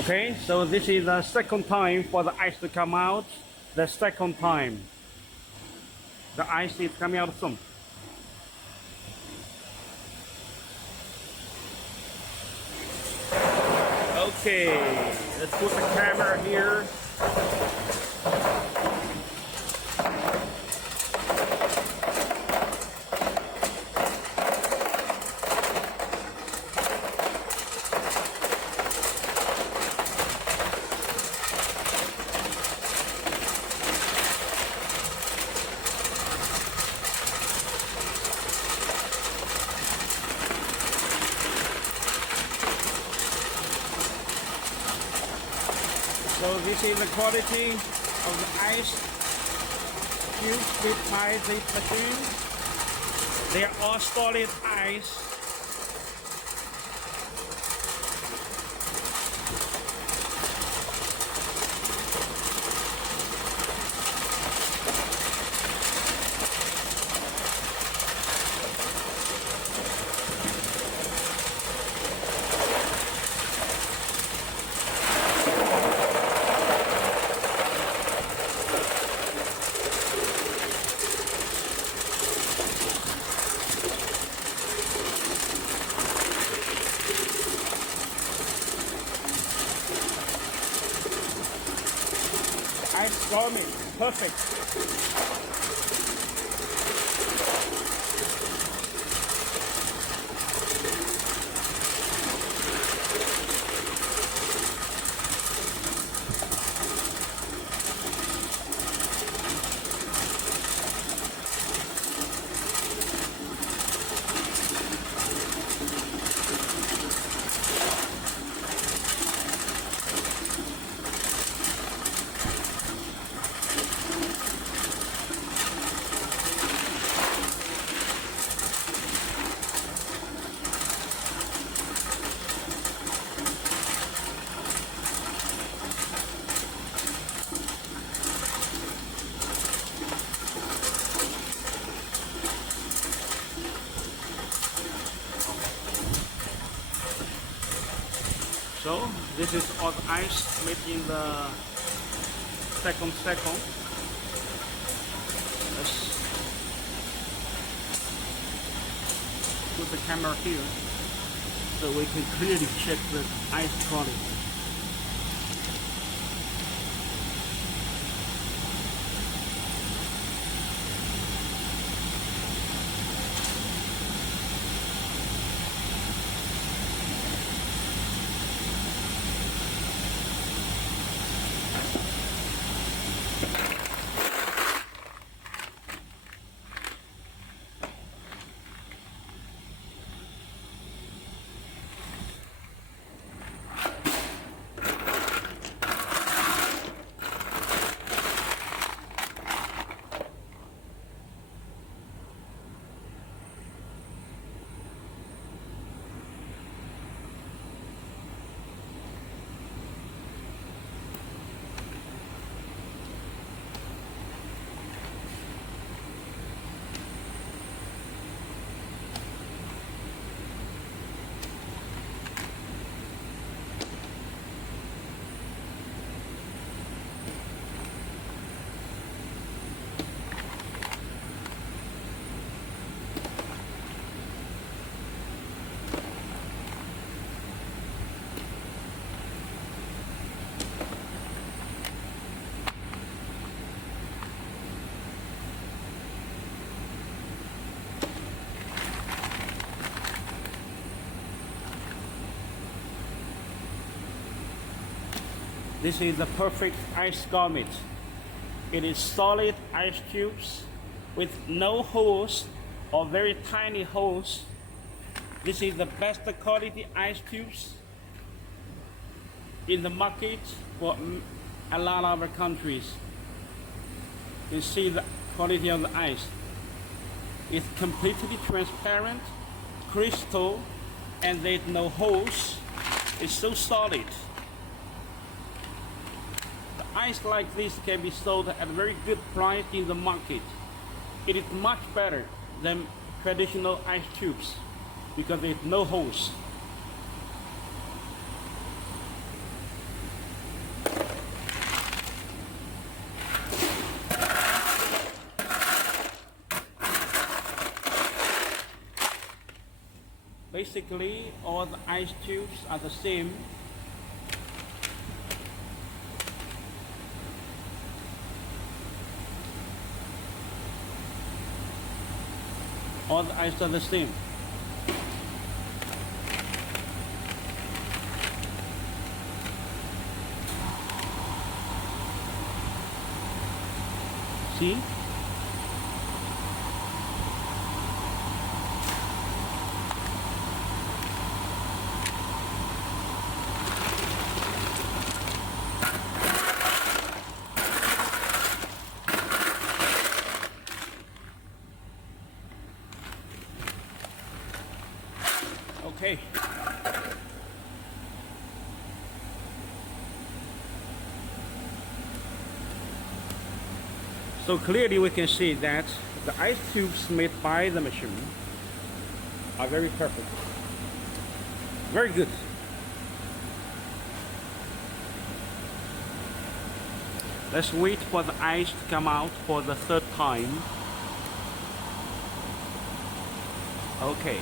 Okay, so this is the second time for the ice to come out. The second time. The ice is coming out soon. Okay, let's put the camera here. So this is the quality of the ice cubes with by this machine. They are all solid ice. Ice garment, perfect. So this is all the ice made in the second. Let's put the camera here so we can clearly check the ice quality. This is the perfect ice garment. It is solid ice cubes with no holes or very tiny holes. This is the best quality ice cubes in the market for a lot of other countries. You see the quality of the ice. It's completely transparent, crystal, and there's no holes. It's so solid. Ice like this can be sold at a very good price in the market. It is much better than traditional ice tubes because there's no holes. Basically, all the ice tubes are the same. All the ice are the same. See? Okay. So clearly we can see that the ice tubes made by the machine are very perfect. Very good. Let's wait for the ice to come out for the third time. Okay.